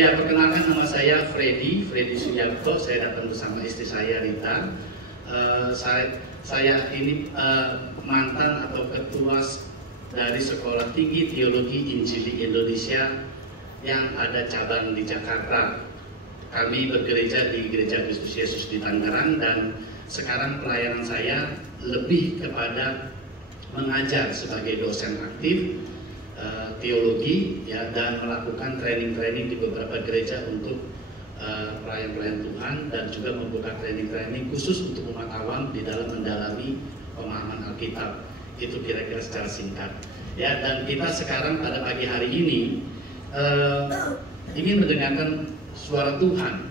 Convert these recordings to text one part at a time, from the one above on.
Ya, perkenalkan nama saya Freddy Suyanto. Saya datang bersama istri saya Rita. Saya ini mantan atau ketua dari Sekolah Tinggi Teologi Injili Indonesia yang ada cabang di Jakarta. Kami bergereja di Gereja Kristus Yesus di Tangerang, dan sekarang pelayanan saya lebih kepada mengajar sebagai dosen aktif teologi, ya, dan melakukan training-training di beberapa gereja untuk pelayan-pelayan Tuhan, dan juga membuka training-training khusus untuk umat awam di dalam mendalami pemahaman Alkitab. Itu kira-kira secara singkat, ya. Dan kita sekarang pada pagi hari ini ingin mendengarkan suara Tuhan,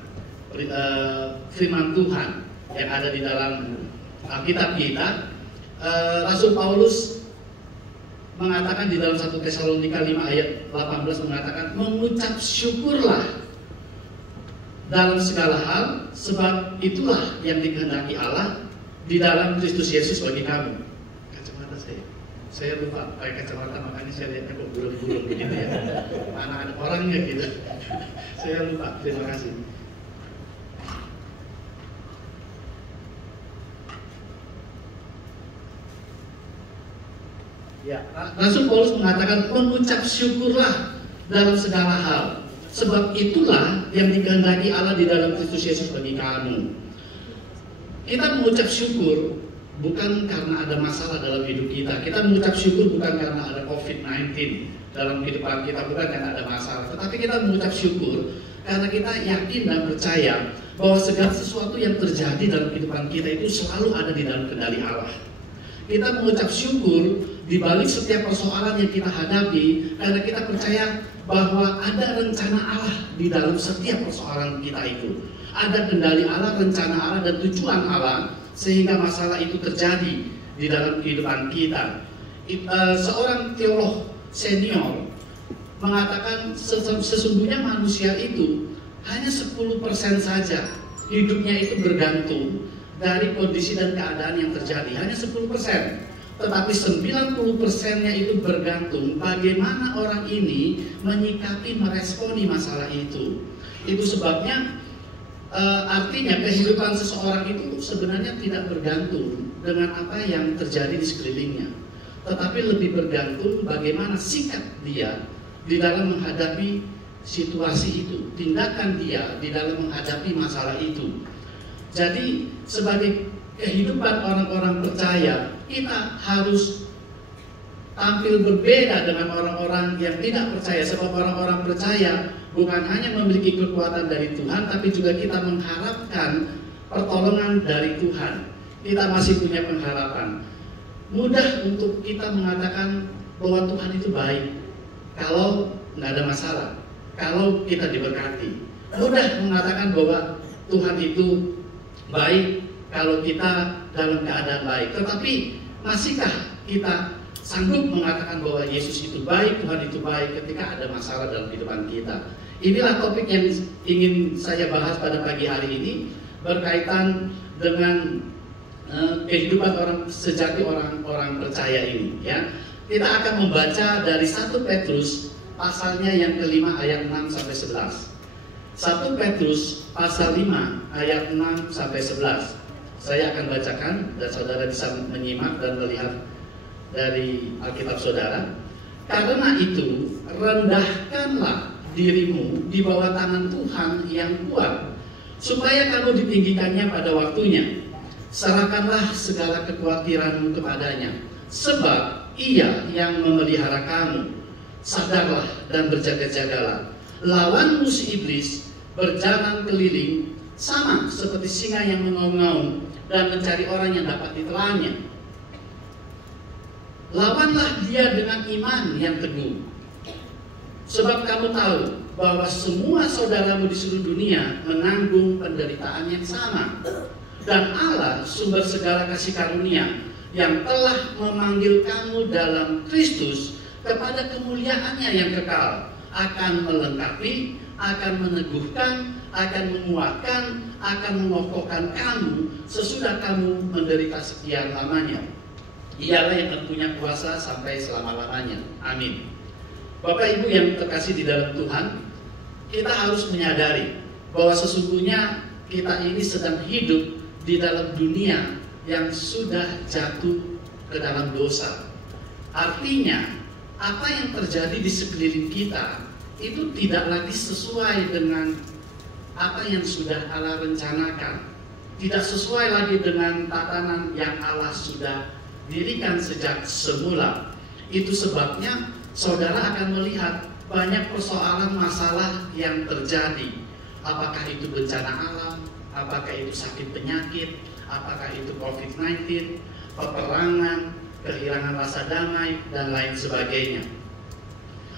firman Tuhan yang ada di dalam Alkitab kita. Rasul Paulus mengatakan di dalam 1 Tesalonika 5 ayat 18 mengatakan, mengucap syukurlah dalam segala hal, sebab itulah yang dikehendaki Allah di dalam Kristus Yesus bagi kamu. Kacamata saya lupa pakai kacamata, makanya saya lihatnya kok burung-burung begitu ya. Mana ada orangnya gitu. Saya lupa, terima kasih. Ya, Rasul Paulus mengatakan mengucap syukurlah dalam segala hal, sebab itulah yang dikehendaki Allah di dalam Kristus Yesus bagi kamu. Kita mengucap syukur bukan karena ada masalah dalam hidup kita. Kita mengucap syukur bukan karena ada COVID-19 dalam kehidupan kita, bukan karena ada masalah. Tetapi kita mengucap syukur karena kita yakin dan percaya bahwa segala sesuatu yang terjadi dalam kehidupan kita itu selalu ada di dalam kendali Allah. Kita mengucap syukur di balik setiap persoalan yang kita hadapi karena kita percaya bahwa ada rencana Allah di dalam setiap persoalan kita itu. Ada kendali Allah, rencana Allah, dan tujuan Allah sehingga masalah itu terjadi di dalam kehidupan kita. Seorang teolog senior mengatakan sesungguhnya manusia itu hanya 10% saja hidupnya itu bergantung dari kondisi dan keadaan yang terjadi, hanya 10%. Tetapi 90%-nya itu bergantung bagaimana orang ini menyikapi, meresponi masalah itu. Itu sebabnya artinya kehidupan seseorang itu sebenarnya tidak bergantung dengan apa yang terjadi di sekelilingnya, tetapi lebih bergantung bagaimana sikap dia di dalam menghadapi situasi itu, tindakan dia di dalam menghadapi masalah itu. Jadi sebagai kehidupan orang-orang percaya, kita harus tampil berbeda dengan orang-orang yang tidak percaya. Sebab orang-orang percaya bukan hanya memiliki kekuatan dari Tuhan, tapi juga kita mengharapkan pertolongan dari Tuhan. Kita masih punya pengharapan. Mudah untuk kita mengatakan bahwa Tuhan itu baik kalau nggak ada masalah, kalau kita diberkati. Mudah mengatakan bahwa Tuhan itu baik kalau kita dalam keadaan baik. Tetapi masihkah kita sanggup mengatakan bahwa Yesus itu baik, Tuhan itu baik ketika ada masalah dalam kehidupan kita? Inilah topik yang ingin saya bahas pada pagi hari ini, berkaitan dengan kehidupan orang sejati, orang-orang percaya ini, ya. Kita akan membaca dari 1 Petrus pasalnya yang kelima ayat 6 sampai 11. 1 Petrus pasal 5 ayat 6 sampai 11. Saya akan bacakan dan saudara bisa menyimak dan melihat dari Alkitab saudara. Karena itu, rendahkanlah dirimu di bawah tangan Tuhan yang kuat, supaya kamu ditinggikannya pada waktunya. Serahkanlah segala kekhawatiranmu kepadanya, sebab Ia yang memelihara kamu. Sadarlah dan berjaga-jagalah. Lawan musuh iblis berjalan keliling sama seperti singa yang mengaum-ngaum dan mencari orang yang dapat ditelannya. Lawanlah dia dengan iman yang teguh, sebab kamu tahu bahwa semua saudaramu di seluruh dunia menanggung penderitaan yang sama. Dan Allah, sumber segala kasih karunia, yang telah memanggil kamu dalam Kristus kepada kemuliaannya yang kekal, akan melengkapi, akan meneguhkan, akan menguatkan, akan mengokohkan kamu sesudah kamu menderita sekian lamanya. Ialah yang punya kuasa sampai selama-lamanya. Amin. Bapak Ibu yang terkasih di dalam Tuhan, kita harus menyadari bahwa sesungguhnya kita ini sedang hidup di dalam dunia yang sudah jatuh ke dalam dosa. Artinya, apa yang terjadi di sekeliling kita itu tidak lagi sesuai dengan apa yang sudah Allah rencanakan. Tidak sesuai lagi dengan tatanan yang Allah sudah dirikan sejak semula. Itu sebabnya saudara akan melihat banyak persoalan masalah yang terjadi. Apakah itu bencana alam, apakah itu sakit penyakit, apakah itu COVID-19, peperangan, kehilangan rasa damai, dan lain sebagainya.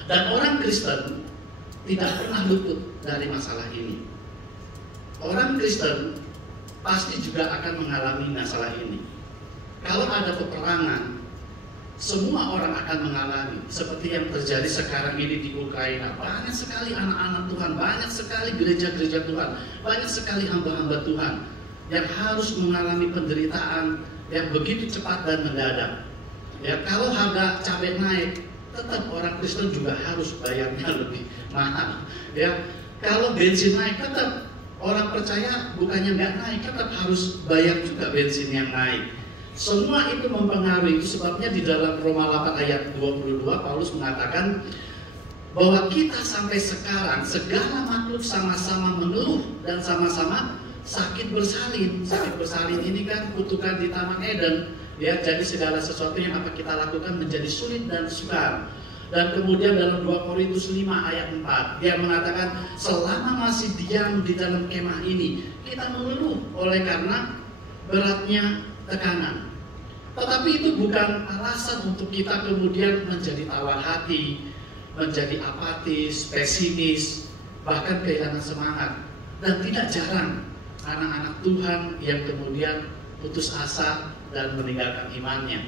Dan orang Kristen tidak pernah luput dari masalah ini. Orang Kristen pasti juga akan mengalami masalah ini. Kalau ada peperangan, semua orang akan mengalami. Seperti yang terjadi sekarang ini di Ukraina. Banyak sekali anak-anak Tuhan, banyak sekali gereja-gereja Tuhan, banyak sekali hamba-hamba Tuhan yang harus mengalami penderitaan yang begitu cepat dan mendadak. Ya, kalau harga cabai naik, tetap orang Kristen juga harus bayarnya lebih mahal. Ya, kalau bensin naik, tetap orang percaya bukannya nggak naik, tetap harus bayar juga bensin yang naik. Semua itu mempengaruhi. Itu sebabnya di dalam Roma 8 ayat 22 Paulus mengatakan bahwa kita sampai sekarang segala makhluk sama-sama mengeluh dan sama-sama sakit bersalin. Sakit bersalin ini kan kutukan di Taman Eden. Ya, jadi segala sesuatu yang apa kita lakukan menjadi sulit dan sukar. Dan kemudian dalam 2 Korintus 5 ayat 4 dia mengatakan selama masih diam di dalam kemah ini kita mengeluh oleh karena beratnya tekanan. Tetapi itu bukan alasan untuk kita kemudian menjadi tawar hati, menjadi apatis, pesimis, bahkan kehilangan semangat. Dan tidak jarang anak-anak Tuhan yang kemudian putus asa dan meninggalkan imannya.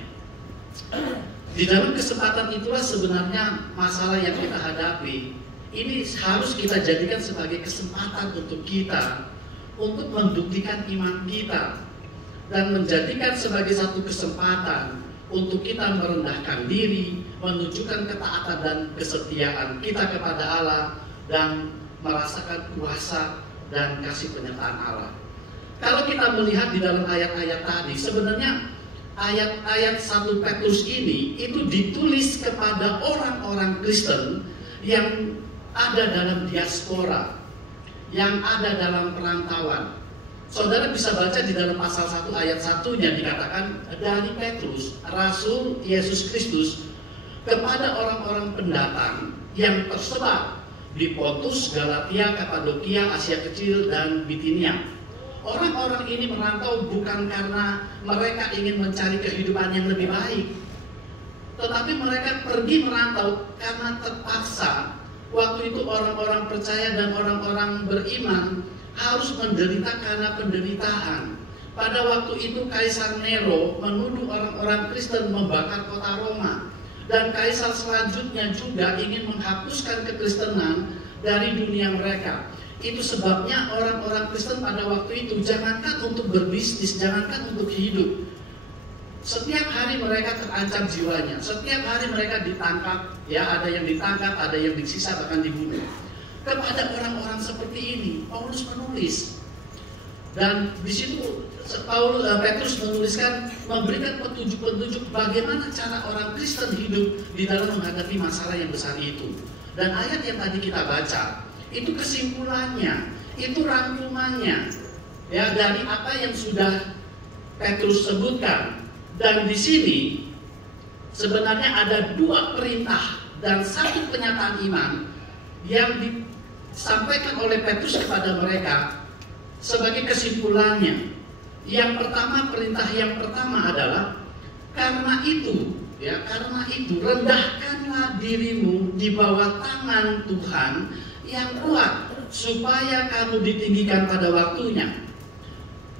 Di dalam kesempatan itulah sebenarnya masalah yang kita hadapi ini harus kita jadikan sebagai kesempatan untuk kita untuk membuktikan iman kita dan menjadikan sebagai satu kesempatan untuk kita merendahkan diri, menunjukkan ketaatan dan kesetiaan kita kepada Allah dan merasakan kuasa dan kasih penyertaan Allah. Kalau kita melihat di dalam ayat-ayat tadi, sebenarnya ayat-ayat 1 Petrus ini itu ditulis kepada orang-orang Kristen yang ada dalam diaspora, yang ada dalam perantauan. Saudara bisa baca di dalam pasal 1 ayat 1-nya dikatakan dari Petrus, Rasul Yesus Kristus kepada orang-orang pendatang yang tersebar di Pontus, Galatia, Kapadokia, Asia Kecil, dan Bitinia. Orang-orang ini merantau bukan karena mereka ingin mencari kehidupan yang lebih baik, tetapi mereka pergi merantau karena terpaksa. Waktu itu orang-orang percaya dan orang-orang beriman harus menderita karena penderitaan. Pada waktu itu Kaisar Nero menuduh orang-orang Kristen membakar kota Roma. Dan kaisar selanjutnya juga ingin menghapuskan kekristenan dari dunia mereka. Itu sebabnya orang-orang Kristen pada waktu itu jangankan untuk berbisnis, jangankan untuk hidup. Setiap hari mereka terancam jiwanya. Setiap hari mereka ditangkap, ya ada yang ditangkap, ada yang disiksa bahkan dibunuh. Kepada orang-orang seperti ini, Paulus menulis. Dan di situ Petrus menuliskan, memberikan petunjuk-petunjuk bagaimana cara orang Kristen hidup di dalam menghadapi masalah yang besar itu. Dan ayat yang tadi kita baca, itu kesimpulannya, itu rangkumannya, ya dari apa yang sudah Petrus sebutkan. Dan di sini sebenarnya ada 2 perintah dan 1 pernyataan iman yang disampaikan oleh Petrus kepada mereka sebagai kesimpulannya. Yang pertama, perintah yang pertama adalah karena itu rendahkanlah dirimu di bawah tangan Tuhan yang kuat supaya kamu ditinggikan pada waktunya.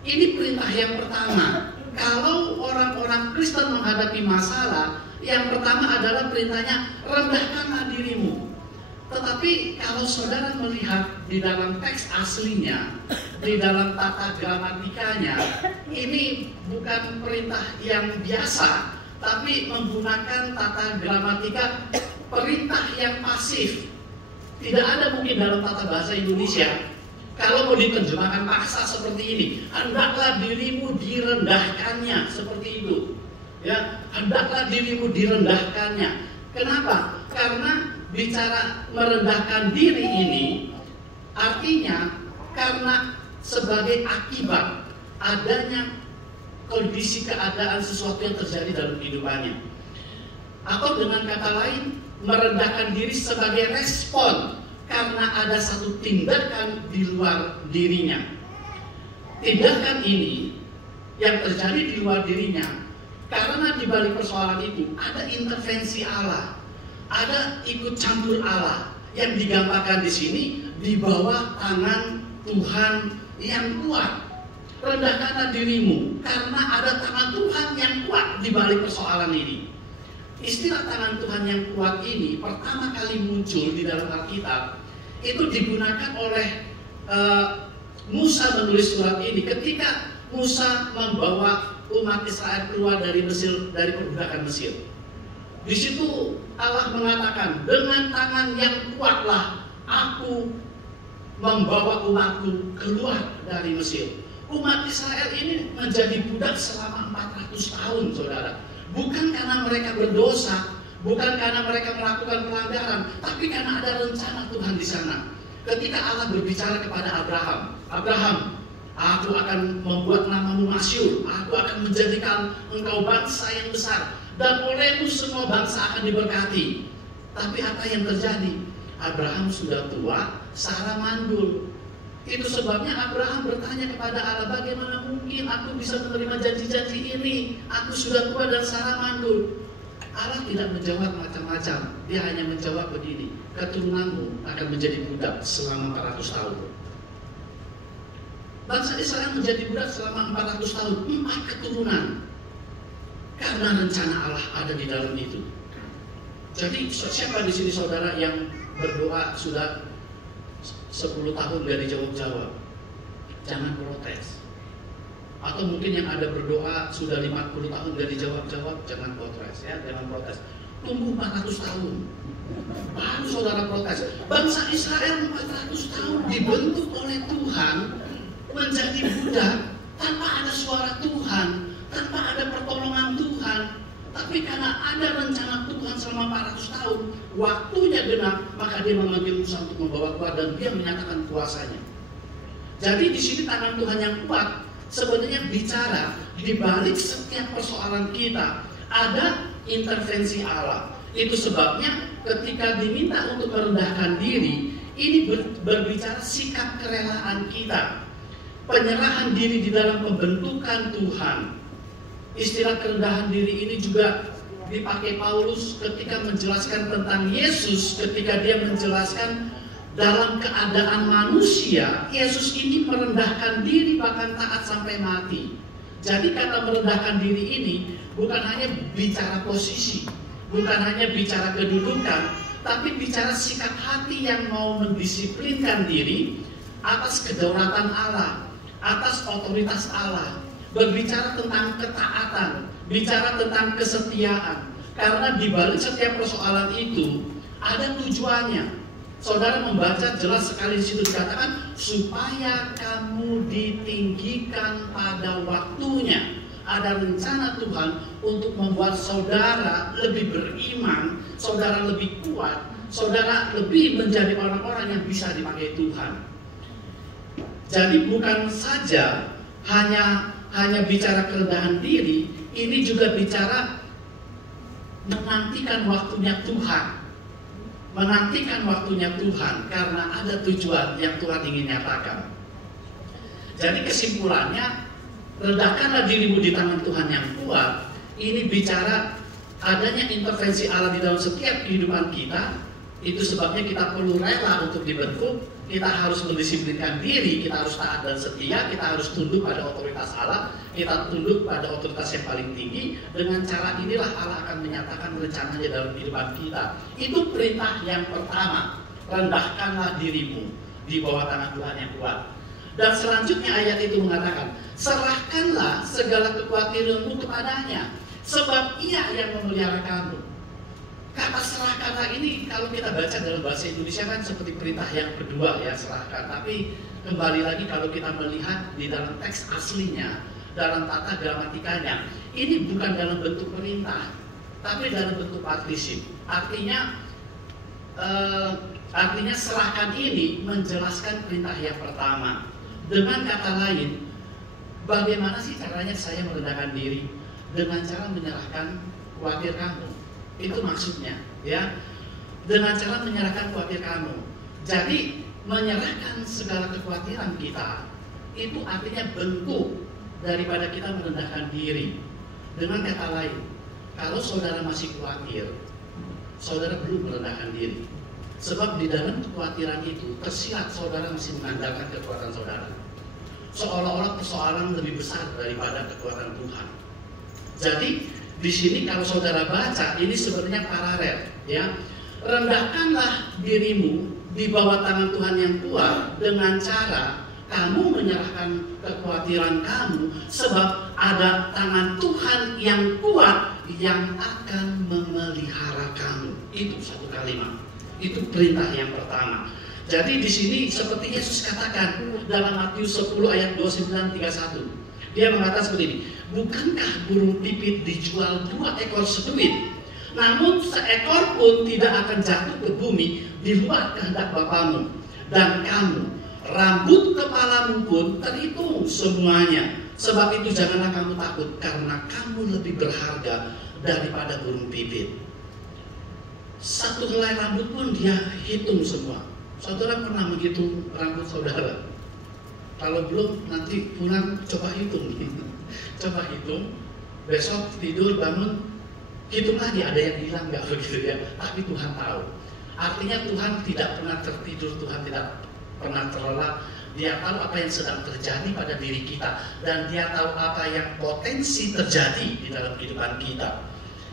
Ini perintah yang pertama. Kalau orang-orang Kristen menghadapi masalah, yang pertama adalah perintahnya rendahkanlah dirimu. Tetapi kalau saudara melihat di dalam teks aslinya, di dalam tata gramatikanya, ini bukan perintah yang biasa, tapi menggunakan tata gramatika perintah yang pasif. Tidak ada mungkin dalam tata bahasa Indonesia kalau mau diterjemahkan paksa seperti ini, hendaklah dirimu direndahkannya, seperti itu. Ya, hendaklah dirimu direndahkannya. Kenapa? Karena bicara merendahkan diri ini artinya karena sebagai akibat adanya kondisi keadaan sesuatu yang terjadi dalam kehidupannya. Atau dengan kata lain, merendahkan diri sebagai respon karena ada satu tindakan di luar dirinya. Tindakan ini yang terjadi di luar dirinya karena di balik persoalan itu ada intervensi Allah, ada ikut campur Allah yang digambarkan di sini di bawah tangan Tuhan yang kuat. Rendahkanlah dirimu karena ada tangan Tuhan yang kuat di balik persoalan ini. Istilah tangan Tuhan yang kuat ini pertama kali muncul di dalam Alkitab. Itu digunakan oleh Musa menulis surat ini ketika Musa membawa umat Israel keluar dari Mesir, dari perbudakan Mesir. Di situ Allah mengatakan, dengan tangan yang kuatlah aku membawa umatku keluar dari Mesir. Umat Israel ini menjadi budak selama 400 tahun, saudara. Bukan karena mereka berdosa, bukan karena mereka melakukan pelanggaran, tapi karena ada rencana Tuhan di sana. Ketika Allah berbicara kepada Abraham, Abraham, aku akan membuat namamu masyhur, aku akan menjadikan engkau bangsa yang besar, dan olehmu semua bangsa akan diberkati. Tapi apa yang terjadi? Abraham sudah tua, Sarah mandul. Itu sebabnya Abraham bertanya kepada Allah, bagaimana mungkin aku bisa menerima janji-janji ini? Aku sudah tua dan Sarah mandul. Allah tidak menjawab macam-macam. Dia hanya menjawab begini, keturunanmu akan menjadi budak selama 400 tahun. Bangsa Israel menjadi budak selama 400 tahun, 4 keturunan. Karena rencana Allah ada di dalam itu. Jadi siapa di sini saudara yang berdoa sudah 10 tahun gak dijawab-jawab? Jangan protes. Atau mungkin yang ada berdoa sudah 50 tahun gak dijawab-jawab, jangan protes ya, jangan protes. Tunggu 400 tahun baru saudara protes. Bangsa Israel 400 tahun dibentuk oleh Tuhan menjadi budak tanpa ada suara Tuhan, tanpa ada pertolongan Tuhan. Tapi karena ada rencana Tuhan selama 400 tahun, waktunya genap, maka dia memanggil Musa untuk membawa keluar dan dia menyatakan kuasanya. Jadi di sini tangan Tuhan yang kuat sebenarnya bicara di balik setiap persoalan kita ada intervensi Allah. Itu sebabnya ketika diminta untuk merendahkan diri, ini berbicara sikap kerelaan kita, penyerahan diri di dalam pembentukan Tuhan. Istilah kerendahan diri ini juga dipakai Paulus ketika menjelaskan tentang Yesus, ketika dia menjelaskan dalam keadaan manusia, Yesus ini merendahkan diri bahkan taat sampai mati. Jadi kata merendahkan diri ini bukan hanya bicara posisi, bukan hanya bicara kedudukan, tapi bicara sikap hati yang mau mendisiplinkan diri atas kedaulatan Allah, atas otoritas Allah. Berbicara tentang ketaatan, bicara tentang kesetiaan. Karena di balik setiap persoalan itu ada tujuannya. Saudara membaca jelas sekali di situ dikatakan supaya kamu ditinggikan pada waktunya. Ada rencana Tuhan untuk membuat saudara lebih beriman, saudara lebih kuat, saudara lebih menjadi orang-orang yang bisa dipakai Tuhan. Jadi bukan saja hanya bicara kerendahan diri, ini juga bicara menantikan waktunya Tuhan. Menantikan waktunya Tuhan karena ada tujuan yang Tuhan ingin nyatakan. Jadi kesimpulannya, rendahkanlah dirimu di tangan Tuhan yang kuat. Ini bicara adanya intervensi Allah di dalam setiap kehidupan kita. Itu sebabnya kita perlu rela untuk dibentuk. Kita harus mendisiplinkan diri, kita harus taat dan setia, kita harus tunduk pada otoritas Allah, kita tunduk pada otoritas yang paling tinggi. Dengan cara inilah Allah akan menyatakan rencananya dalam kehidupan kita. Itu perintah yang pertama, rendahkanlah dirimu di bawah tangan Tuhan yang kuat. Dan selanjutnya ayat itu mengatakan, serahkanlah segala kekhawatiranmu kepadanya, sebab Ia yang memelihara kamu. Kata serahkanlah ini kalau kita baca dalam bahasa Indonesia kan seperti perintah yang kedua ya, serahkan. Tapi kembali lagi kalau kita melihat di dalam teks aslinya, dalam tata gramatikanya, ini bukan dalam bentuk perintah, tapi dalam bentuk partisip. Artinya serahkan ini menjelaskan perintah yang pertama. Dengan kata lain, bagaimana sih caranya saya merendahkan diri? Dengan cara menyerahkan khawatir kamu. Itu maksudnya, ya. Dengan cara menyerahkan khawatir kamu. Jadi menyerahkan segala kekhawatiran kita itu artinya bentuk daripada kita merendahkan diri. Dengan kata lain, kalau saudara masih khawatir, saudara belum merendahkan diri. Sebab di dalam kekhawatiran itu tersirat saudara masih mengandalkan kekuatan saudara. Seolah-olah persoalan lebih besar daripada kekuatan Tuhan. Jadi di sini kalau saudara baca ini sebenarnya paralel, ya. Rendahkanlah dirimu di bawah tangan Tuhan yang kuat dengan cara kamu menyerahkan kekhawatiran kamu, sebab ada tangan Tuhan yang kuat yang akan memelihara kamu. Itu satu kalimat. Itu perintah yang pertama. Jadi di sini seperti Yesus katakan dalam Matius 10 ayat 29-31. Dia mengatakan seperti ini, bukankah burung pipit dijual 2 ekor seduit? Namun seekor pun tidak akan jatuh ke bumi di luar kehendak Bapamu. Dan kamu, rambut kepalamu pun terhitung semuanya. Sebab itu janganlah kamu takut, karena kamu lebih berharga daripada burung pipit. Satu helai rambut pun dia hitung semua. Saudara pernah menghitung rambut saudara? Kalau belum, nanti pulang coba hitung. Coba hitung, besok tidur bangun, hitung lagi ada yang hilang nggak begitu ya. Tapi Tuhan tahu. Artinya Tuhan tidak pernah tertidur, Tuhan tidak pernah terlelap. Dia tahu apa yang sedang terjadi pada diri kita, dan dia tahu apa yang potensi terjadi di dalam kehidupan kita.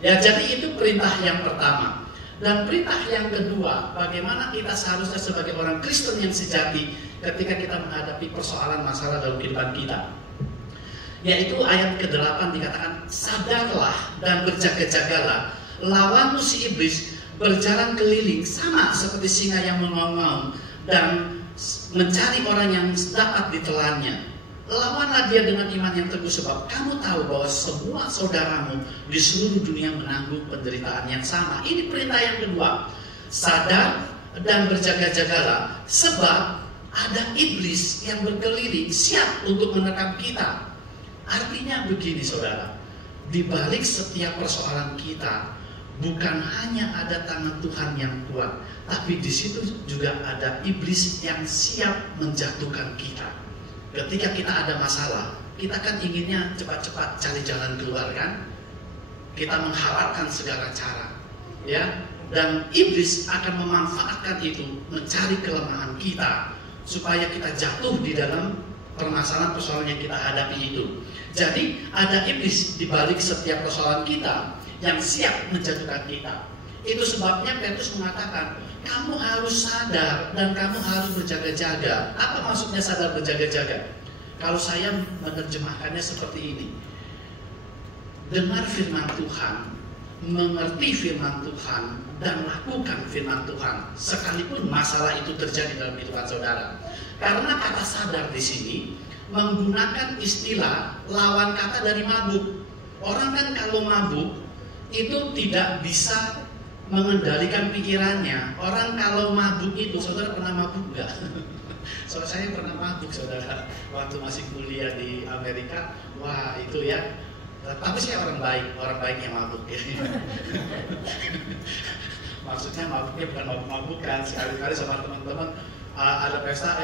Ya, jadi itu perintah yang pertama. Dan perintah yang kedua, bagaimana kita seharusnya sebagai orang Kristen yang sejati ketika kita menghadapi persoalan masalah dalam kehidupan kita. Yaitu ayat ke-8 dikatakan, sadarlah dan berjaga-jagalah, lawanmu si iblis berjalan keliling sama seperti singa yang mengaum-ngaum dan mencari orang yang dapat ditelannya. Lawanlah dia dengan iman yang teguh, sebab kamu tahu bahwa semua saudaramu di seluruh dunia menanggung penderitaan yang sama. Ini perintah yang kedua. Sadar dan berjaga-jagalah, sebab ada iblis yang berkeliling siap untuk menerkam kita. Artinya begini saudara, di balik setiap persoalan kita bukan hanya ada tangan Tuhan yang kuat, tapi di situ juga ada iblis yang siap menjatuhkan kita. Ketika kita ada masalah, kita kan inginnya cepat-cepat cari jalan keluar kan? Kita mengharapkan segala cara, ya. Dan iblis akan memanfaatkan itu, mencari kelemahan kita supaya kita jatuh di dalam permasalahan-persoalan yang kita hadapi itu. Jadi ada iblis di balik setiap persoalan kita yang siap menjatuhkan kita. Itu sebabnya Petrus mengatakan, kamu harus sadar dan kamu harus berjaga-jaga. Apa maksudnya sadar berjaga-jaga? Kalau saya menerjemahkannya seperti ini, dengar firman Tuhan, mengerti firman Tuhan, dan lakukan firman Tuhan, sekalipun masalah itu terjadi dalam kehidupan saudara. Karena kata sadar di sini menggunakan istilah lawan kata dari mabuk. Orang kan kalau mabuk itu tidak bisa mengendalikan pikirannya. Orang kalau mabuk itu, saudara pernah mabuk nggak? Soalnya saya pernah mabuk saudara, waktu masih kuliah di Amerika. Wah itu ya. Tapi saya orang baik yang mabuk ya. Maksudnya mabuknya bukan mabuk-mabukan, sekali-kali sama teman-teman ada pesta,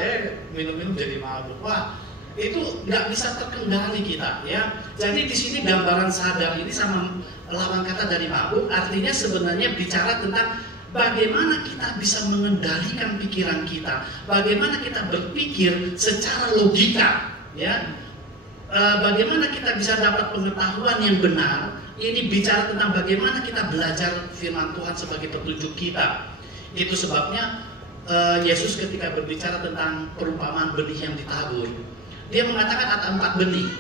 minum-minum jadi mabuk. Wah itu nggak bisa terkendali kita ya. Jadi di sini gambaran sadar ini sama lawan kata dari mabuk, artinya sebenarnya bicara tentang bagaimana kita bisa mengendalikan pikiran kita, bagaimana kita berpikir secara logika, ya, bagaimana kita bisa dapat pengetahuan yang benar. Ini bicara tentang bagaimana kita belajar firman Tuhan sebagai petunjuk kita. Itu sebabnya Yesus ketika berbicara tentang perumpamaan benih yang ditabur, dia mengatakan ada 4 benih,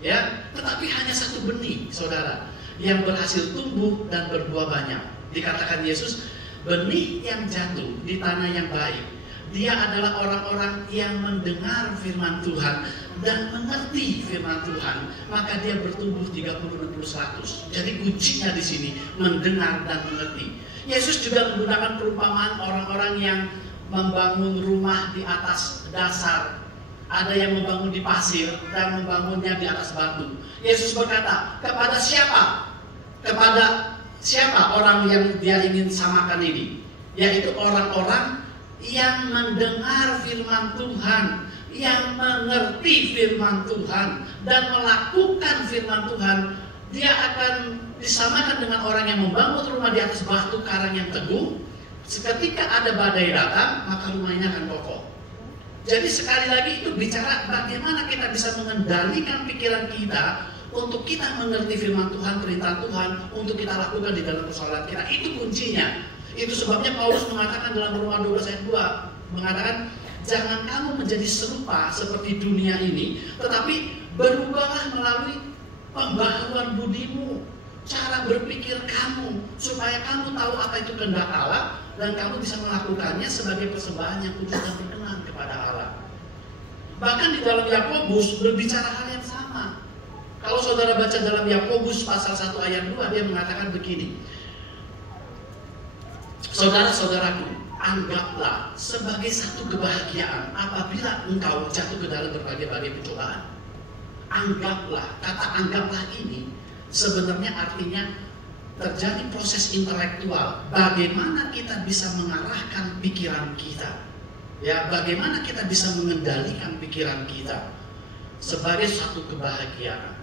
ya, tetapi hanya 1 benih, saudara, yang berhasil tumbuh dan berbuah banyak. Dikatakan Yesus, benih yang jatuh di tanah yang baik, dia adalah orang-orang yang mendengar firman Tuhan dan mengerti firman Tuhan, maka dia bertumbuh 30, 60, 100. Jadi kuncinya di sini mendengar dan mengerti. Yesus juga menggunakan perumpamaan orang-orang yang membangun rumah di atas dasar. Ada yang membangun di pasir dan membangunnya di atas batu. Yesus berkata, kepada siapa? Kepada siapa orang yang dia ingin samakan ini? Yaitu orang-orang yang mendengar firman Tuhan, yang mengerti firman Tuhan dan melakukan firman Tuhan. Dia akan disamakan dengan orang yang membangun rumah di atas batu karang yang teguh. Ketika ada badai datang, maka rumahnya akan kokoh. Jadi sekali lagi itu bicara bagaimana kita bisa mengendalikan pikiran kita untuk kita mengerti firman Tuhan, perintah Tuhan, untuk kita lakukan di dalam persoalan kita. Itu kuncinya. Itu sebabnya Paulus mengatakan dalam Roma 12 ayat 2, mengatakan, jangan kamu menjadi serupa seperti dunia ini, tetapi berubahlah melalui pembaharuan budimu, cara berpikir kamu, supaya kamu tahu apa itu kehendak Allah dan kamu bisa melakukannya sebagai persembahan yang kudus dan berkenan kepada Allah. Bahkan di dalam Yakobus berbicara hal yang sama. Kalau saudara baca dalam Yakobus pasal 1 ayat 2, dia mengatakan begini, saudara-saudaraku, anggaplah sebagai satu kebahagiaan apabila engkau jatuh ke dalam berbagai-bagai pencobaan. Anggaplah, kata anggaplah ini sebenarnya artinya terjadi proses intelektual. Bagaimana kita bisa mengarahkan pikiran kita? Ya, bagaimana kita bisa mengendalikan pikiran kita sebagai satu kebahagiaan?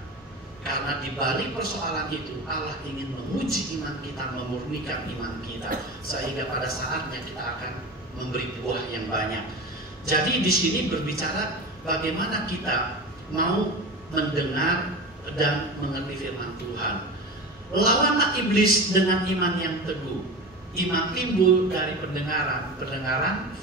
Karena di balik persoalan itu Allah ingin menguji iman kita, memurnikan iman kita, sehingga pada saatnya kita akan memberi buah yang banyak. Jadi di sini berbicara bagaimana kita mau mendengar dan mengerti firman Tuhan. Lawanlah iblis dengan iman yang teguh. Iman timbul dari pendengaran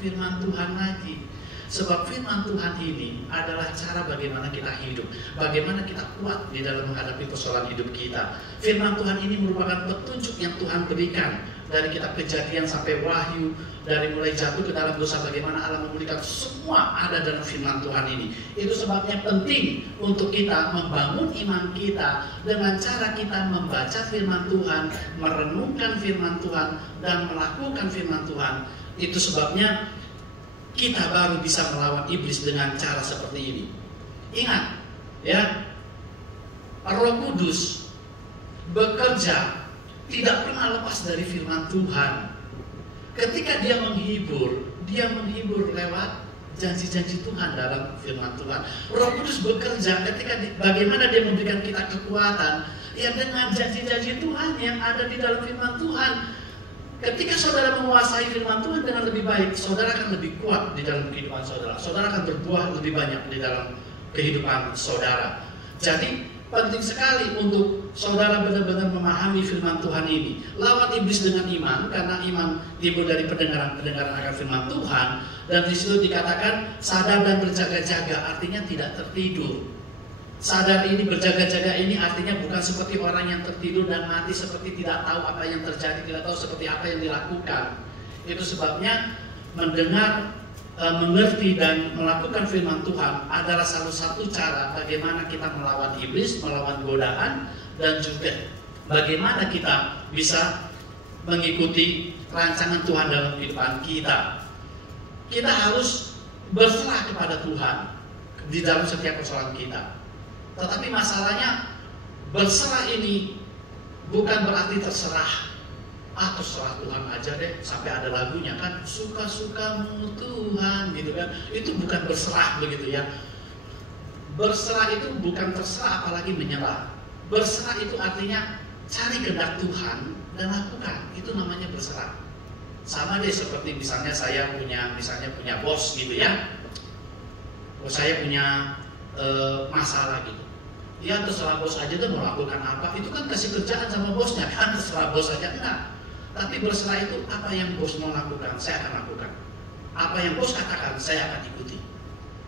firman Tuhan lagi. Sebab firman Tuhan ini adalah cara bagaimana kita hidup, bagaimana kita kuat di dalam menghadapi persoalan hidup kita. Firman Tuhan ini merupakan petunjuk yang Tuhan berikan dari kitab Kejadian sampai Wahyu, dari mulai jatuh ke dalam dosa bagaimana Allah memulihkan, semua ada dalam firman Tuhan ini. Itu sebabnya penting untuk kita membangun iman kita dengan cara kita membaca firman Tuhan, merenungkan firman Tuhan, dan melakukan firman Tuhan. Itu sebabnya kita baru bisa melawan iblis dengan cara seperti ini. Ingat, ya, Roh Kudus bekerja tidak pernah lepas dari firman Tuhan. Ketika dia menghibur lewat janji-janji Tuhan dalam firman Tuhan. Roh Kudus bekerja ketika bagaimana dia memberikan kita kekuatan, ya dengan janji-janji Tuhan yang ada di dalam firman Tuhan. Ketika saudara menguasai firman Tuhan dengan lebih baik, saudara akan lebih kuat di dalam kehidupan saudara. Saudara akan berbuah lebih banyak di dalam kehidupan saudara. Jadi penting sekali untuk saudara benar-benar memahami firman Tuhan ini. Lawan iblis dengan iman, karena iman timbul dari pendengaran akan firman Tuhan. Dan di situ dikatakan sadar dan berjaga-jaga, artinya tidak tertidur. Sadar ini, berjaga-jaga ini artinya bukan seperti orang yang tertidur dan mati seperti tidak tahu apa yang terjadi, tidak tahu seperti apa yang dilakukan. Itu sebabnya mendengar, mengerti dan melakukan firman Tuhan adalah salah satu cara bagaimana kita melawan iblis, melawan godaan, dan juga bagaimana kita bisa mengikuti rancangan Tuhan dalam kehidupan kita. Kita harus berserah kepada Tuhan di dalam setiap persoalan kita. Tetapi masalahnya berserah ini bukan berarti terserah. Terserah Tuhan aja deh, sampai ada lagunya kan, suka-sukamu Tuhan gitu kan. Itu bukan berserah begitu ya. Berserah itu bukan terserah apalagi menyerah. Berserah itu artinya cari kehendak Tuhan dan lakukan. Itu namanya berserah. Sama deh seperti misalnya saya punya bos gitu ya. Saya punya masalah gitu. Ya terserah bos aja tuh mau lakukan apa. Itu kan kasih kerjaan sama bosnya kan, terserah bos aja enggak. Tapi berserah itu apa yang bos mau lakukan, saya akan lakukan. Apa yang bos katakan, saya akan ikuti.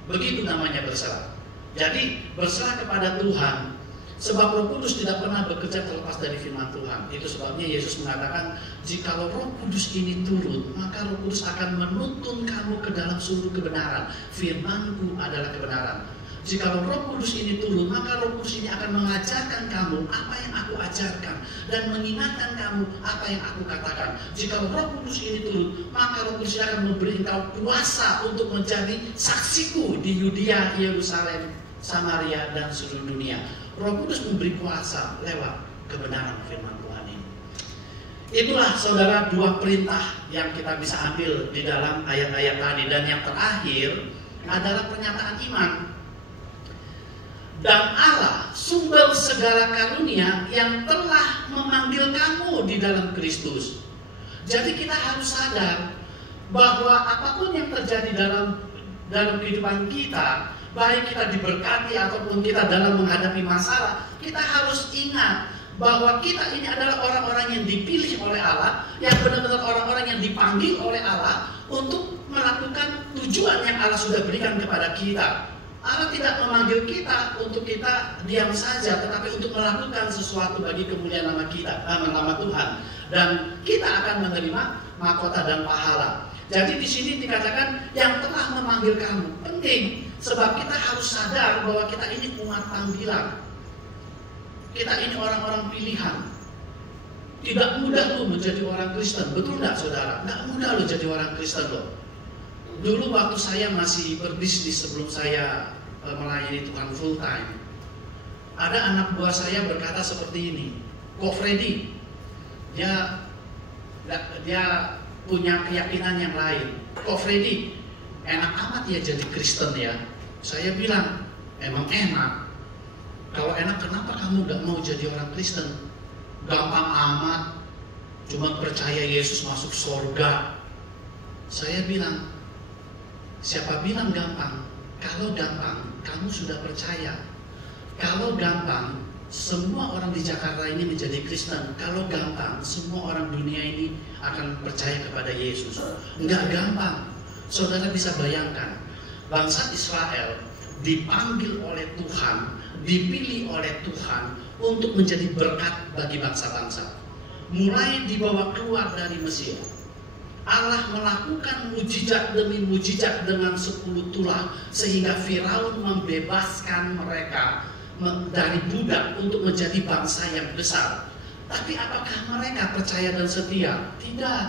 Begitu namanya berserah. Jadi berserah kepada Tuhan Sebab Roh Kudus tidak pernah bekerja terlepas dari firman Tuhan. Itu sebabnya Yesus mengatakan, jikalau Roh Kudus ini turun, maka Roh Kudus akan menuntun kamu ke dalam seluruh kebenaran. Firman-Ku adalah kebenaran. Jikalau Roh Kudus ini turun, maka Roh Kudus ini akan mengajarkan kamu apa yang aku ajarkan dan mengingatkan kamu apa yang aku katakan. Jikalau Roh Kudus ini turun, maka Roh Kudus akan memberi engkau kuasa untuk menjadi saksiku di Yudea, Yerusalem, Samaria, dan seluruh dunia. Roh Kudus memberi kuasa lewat kebenaran firman Tuhan ini. Itulah saudara dua perintah yang kita bisa ambil di dalam ayat-ayat tadi. Dan yang terakhir adalah pernyataan iman. Dan Allah, sumber segala karunia yang telah memanggil kamu di dalam Kristus. Jadi kita harus sadar bahwa apapun yang terjadi dalam kehidupan kita, baik kita diberkati ataupun kita dalam menghadapi masalah, kita harus ingat bahwa kita ini adalah orang-orang yang dipilih oleh Allah, yang benar-benar orang-orang yang dipanggil oleh Allah untuk melakukan tujuan yang Allah sudah berikan kepada kita. Allah tidak memanggil kita untuk kita diam saja, tetapi untuk melakukan sesuatu bagi kemuliaan nama kita, nama Tuhan. Dan kita akan menerima mahkota dan pahala. Jadi di sini dikatakan yang telah memanggil kamu. Penting, sebab kita harus sadar bahwa kita ini umat panggilan. Kita ini orang-orang pilihan. Tidak mudah loh menjadi orang Kristen. Betul nggak saudara? Nggak mudah loh jadi orang Kristen loh. Dulu waktu saya masih berbisnis sebelum saya melayani Tuhan full time, ada anak buah saya berkata seperti ini, Ko Freddy, dia punya keyakinan yang lain. Ko Freddy, enak amat ya jadi Kristen ya. Saya bilang, emang enak. Kalau enak kenapa kamu gak mau jadi orang Kristen? Gampang amat, cuma percaya Yesus masuk surga. Saya bilang, siapa bilang gampang? Kalau gampang, kamu sudah percaya. Kalau gampang, semua orang di Jakarta ini menjadi Kristen. Kalau gampang, semua orang dunia ini akan percaya kepada Yesus. Enggak gampang. Saudara bisa bayangkan, bangsa Israel dipanggil oleh Tuhan, dipilih oleh Tuhan untuk menjadi berkat bagi bangsa-bangsa. Mulai dibawa keluar dari Mesir, Allah melakukan mujizat demi mujizat dengan 10 tulah, sehingga Firaun membebaskan mereka dari budak untuk menjadi bangsa yang besar. Tapi apakah mereka percaya dan setia? Tidak.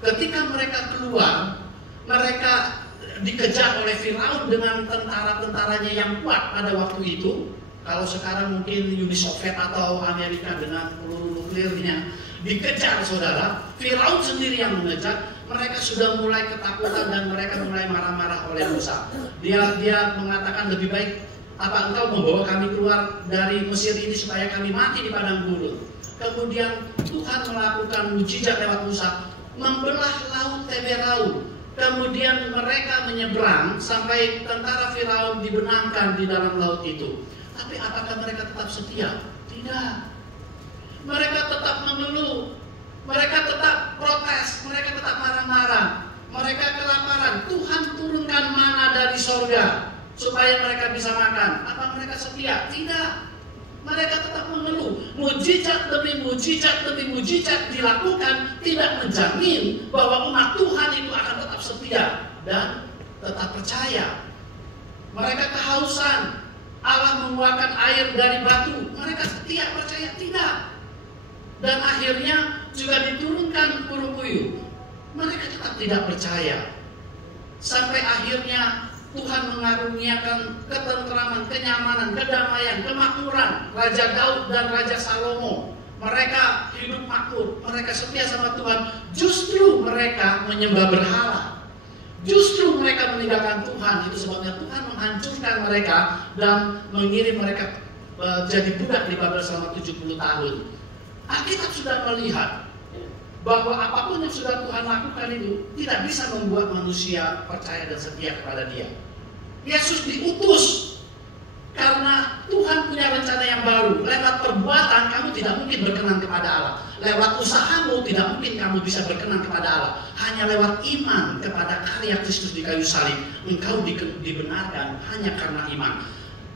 Ketika mereka keluar, mereka dikejar oleh Firaun dengan tentara-tentaranya yang kuat pada waktu itu. Kalau sekarang mungkin Uni Soviet atau Amerika dengan peluru nuklirnya dikejar, saudara. Firaun sendiri yang mengejar. Mereka sudah mulai ketakutan dan mereka mulai marah-marah oleh Musa. Dia mengatakan, lebih baik apa engkau membawa kami keluar dari Mesir ini supaya kami mati di padang gurun. Kemudian Tuhan melakukan mujizat lewat Musa, membelah laut Teberau. Kemudian mereka menyeberang sampai tentara Firaun dibenamkan di dalam laut itu. Tapi apakah mereka tetap setia? Tidak. Mereka tetap mengeluh, mereka tetap protes, mereka tetap marah-marah, mereka kelaparan. Tuhan turunkan mana dari sorga supaya mereka bisa makan. Apa mereka setia? Tidak. Mereka tetap mengeluh. Mujizat demi mujizat demi mujizat dilakukan, tidak menjamin bahwa umat Tuhan itu akan tetap setia dan tetap percaya. Mereka kehausan, Allah mengeluarkan air dari batu, mereka setia percaya? Tidak. Dan akhirnya juga diturunkan burung puyuh, mereka tetap tidak percaya. Sampai akhirnya Tuhan mengaruniakan ketentraman, kenyamanan, kedamaian, kemakmuran. Raja Daud dan Raja Salomo, mereka hidup makmur, mereka setia sama Tuhan. Justru mereka menyembah berhala, justru mereka meninggalkan Tuhan. Itu sebabnya Tuhan menghancurkan mereka dan mengirim mereka jadi budak di Babel selama 70 tahun. Alkitab sudah melihat bahwa apapun yang sudah Tuhan lakukan itu tidak bisa membuat manusia percaya dan setia kepada Dia. Yesus diutus karena Tuhan punya rencana yang baru. Lewat perbuatan kamu tidak mungkin berkenan kepada Allah. Lewat usahamu tidak mungkin kamu bisa berkenan kepada Allah. Hanya lewat iman kepada karya Kristus di kayu salib engkau dibenarkan hanya karena iman.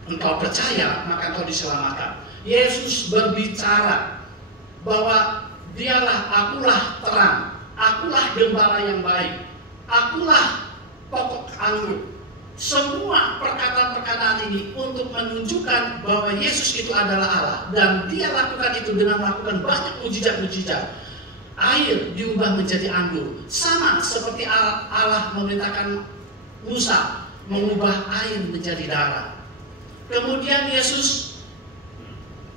engkau percaya, maka engkau diselamatkan. Yesus berbicara bahwa dialah, akulah terang, akulah gembala yang baik, akulah pokok anggur. Semua perkataan-perkataan ini untuk menunjukkan bahwa Yesus itu adalah Allah. Dan dia lakukan itu dengan melakukan banyak mujizat-mujizat. Air diubah menjadi anggur. Sama seperti Allah memerintahkan Musa mengubah air menjadi darah. Kemudian Yesus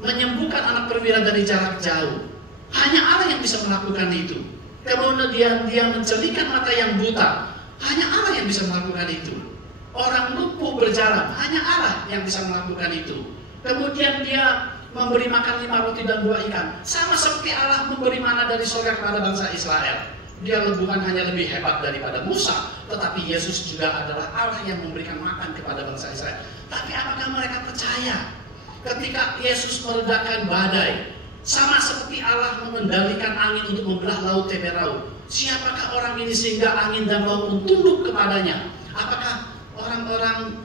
menyembuhkan anak perwira dari jarak jauh. Hanya Allah yang bisa melakukan itu. Kemudian dia mencerihkan mata yang buta. Hanya Allah yang bisa melakukan itu. Orang lumpuh berjalan, hanya Allah yang bisa melakukan itu. Kemudian dia memberi makan 5 roti dan 2 ikan. Sama seperti Allah memberi mana dari surga kepada bangsa Israel. Dia bukan hanya lebih hebat daripada Musa, tetapi Yesus juga adalah Allah yang memberikan makan kepada bangsa Israel. Tapi apakah mereka percaya? Ketika Yesus meredakan badai, sama seperti Allah mengendalikan angin untuk membelah laut Teberau. Siapakah orang ini sehingga angin dan laut pun tunduk kepadanya? Apakah orang-orang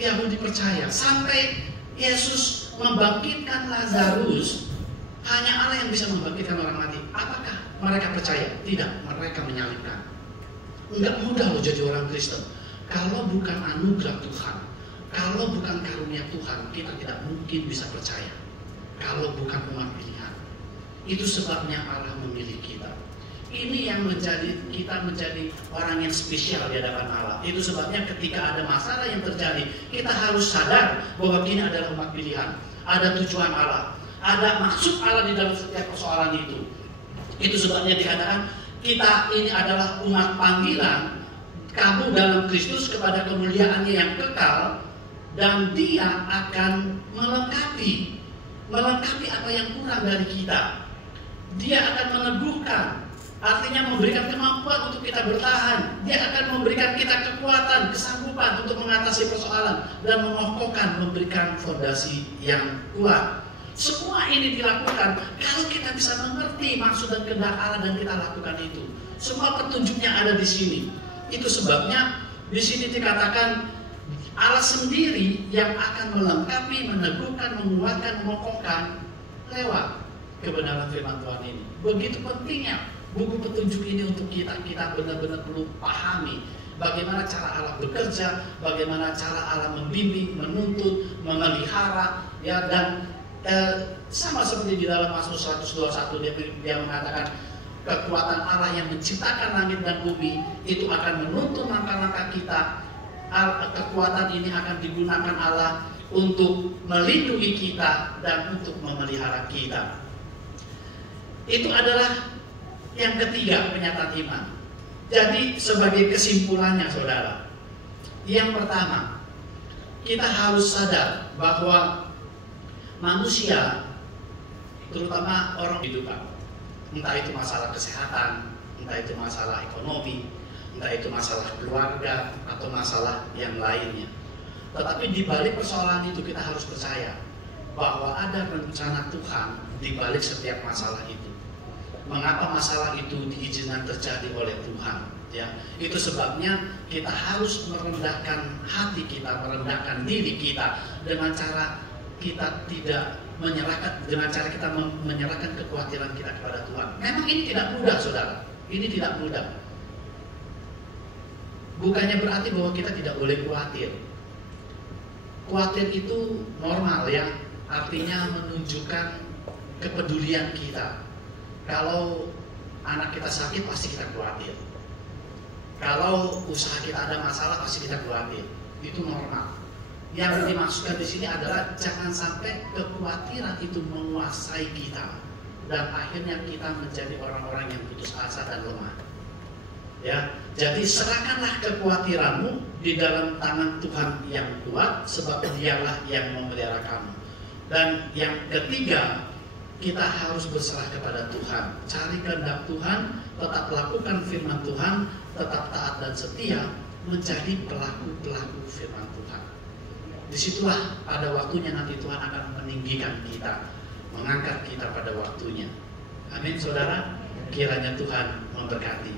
Yahudi percaya? Sampai Yesus membangkitkan Lazarus, hanya Allah yang bisa membangkitkan orang mati. Apakah mereka percaya? Tidak, mereka menyalibkan. Enggak mudah loh jadi orang Kristen. Kalau bukan anugerah Tuhan, kalau bukan karunia Tuhan, kita tidak mungkin bisa percaya. Kalau bukan umat pilihan. Itu sebabnya Allah memilih kita. Ini yang kita menjadi orang yang spesial di hadapan Allah. Itu sebabnya ketika ada masalah yang terjadi, kita harus sadar bahwa ini adalah umat pilihan. Ada tujuan Allah, ada maksud Allah di dalam setiap persoalan itu. Itu sebabnya dikatakan kita ini adalah umat panggilan, kamu dalam Kristus kepada kemuliaannya yang kekal, dan Dia akan melengkapi apa yang kurang dari kita. Dia akan meneguhkan, artinya memberikan kemampuan untuk kita bertahan. Dia akan memberikan kita kekuatan, kesanggupan untuk mengatasi persoalan dan mengokohkan, memberikan fondasi yang kuat. Semua ini dilakukan kalau kita bisa mengerti maksud dan kehendak Allah dan kita lakukan itu. Semua petunjuknya ada di sini. Itu sebabnya di sini dikatakan Allah sendiri yang akan melengkapi, meneguhkan, menguatkan, mengokohkan lewat kebenaran firman Tuhan ini. Begitu pentingnya buku petunjuk ini untuk kita. Kita benar-benar perlu pahami bagaimana cara Allah bekerja, bagaimana cara Allah membimbing, menuntut, memelihara, ya, dan sama seperti di dalam Mazmur 121 dia mengatakan kekuatan Allah yang menciptakan langit dan bumi itu akan menuntun langkah-langkah kita. Kekuatan ini akan digunakan Allah untuk melindungi kita dan untuk memelihara kita. Itu adalah yang ketiga, pernyataan iman. Jadi sebagai kesimpulannya saudara, yang pertama, kita harus sadar bahwa manusia, terutama orang kehidupan, entah itu masalah kesehatan, entah itu masalah ekonomi, entah itu masalah keluarga atau masalah yang lainnya. Tetapi di balik persoalan itu kita harus percaya bahwa ada rencana Tuhan di balik setiap masalah itu. Mengapa masalah itu diizinkan terjadi oleh Tuhan? Ya, itu sebabnya kita harus merendahkan hati kita, merendahkan diri kita dengan cara kita tidak menyerahkan, dengan cara kita menyerahkan kekhawatiran kita kepada Tuhan. Memang ini tidak mudah, saudara. Ini tidak mudah. Bukannya berarti bahwa kita tidak boleh khawatir. Khawatir itu normal ya, artinya menunjukkan kepedulian kita. Kalau anak kita sakit pasti kita khawatir. Kalau usaha kita ada masalah pasti kita khawatir. Itu normal. Yang dimaksudkan di sini adalah jangan sampai kekhawatiran itu menguasai kita dan akhirnya kita menjadi orang-orang yang putus asa dan lemah. Ya, jadi serahkanlah kekhawatiranmu di dalam tangan Tuhan yang kuat, sebab Dialah yang memelihara kamu. Dan yang ketiga, kita harus berserah kepada Tuhan. Cari kehendak Tuhan, tetap lakukan firman Tuhan, tetap taat dan setia, menjadi pelaku-pelaku firman Tuhan. Disitulah pada waktunya nanti Tuhan akan meninggikan kita, mengangkat kita pada waktunya. Amin, saudara. Kiranya Tuhan memberkati.